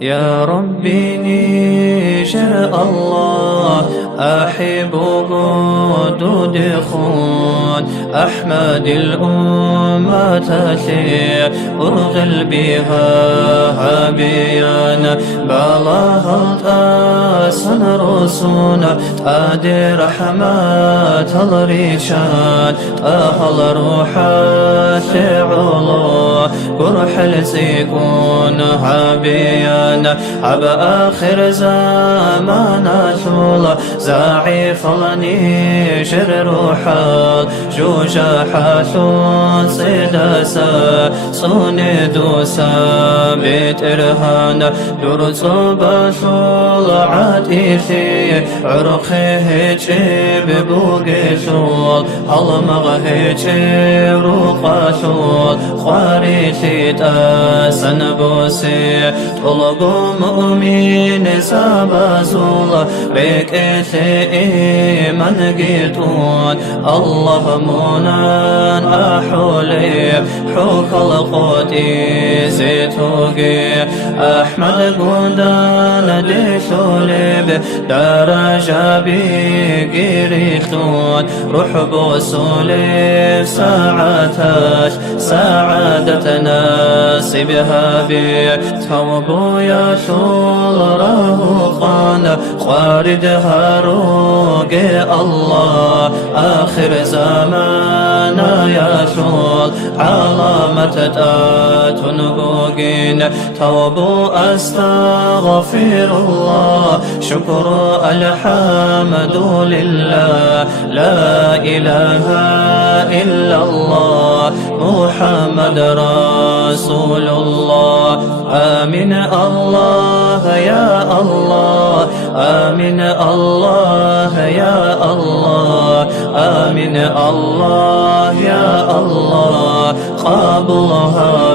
يا ربي نيجر الله أحب قدود خون أحمد الأمة تسير أرغل بها هبيانا بلاها تأسن رسونا أدي رحمات الرشاد أهل روحات علو برحل سيكون هبيانا عب آخر زمان أسولا زاعي فلني شر روحال جوجا حاسون صداسا صوني دوسا بيت إرهانا درس بسول عاتيسي عرقي هيجي ببوغي سول حلمغ هيجي روقا سول خواري سيتا سنبوسي طلبو مؤمن سابا سول بك إيمان جيتون الله منان أحولي حوك القوتي زيتوكي أحمد قندان ديسولي درجة بقريتون روح بوصولي ساعتاش سعادتنا سبها بي توبو يا شول راهقان خوارد هاروق الله آخر زمانا يا شول علامة تنقوقين توبو أستغفر الله شكر الحمد لله لا إله إلا الله محمد رسول الله آمين الله يا الله آمين الله يا الله آمين الله يا الله قبلها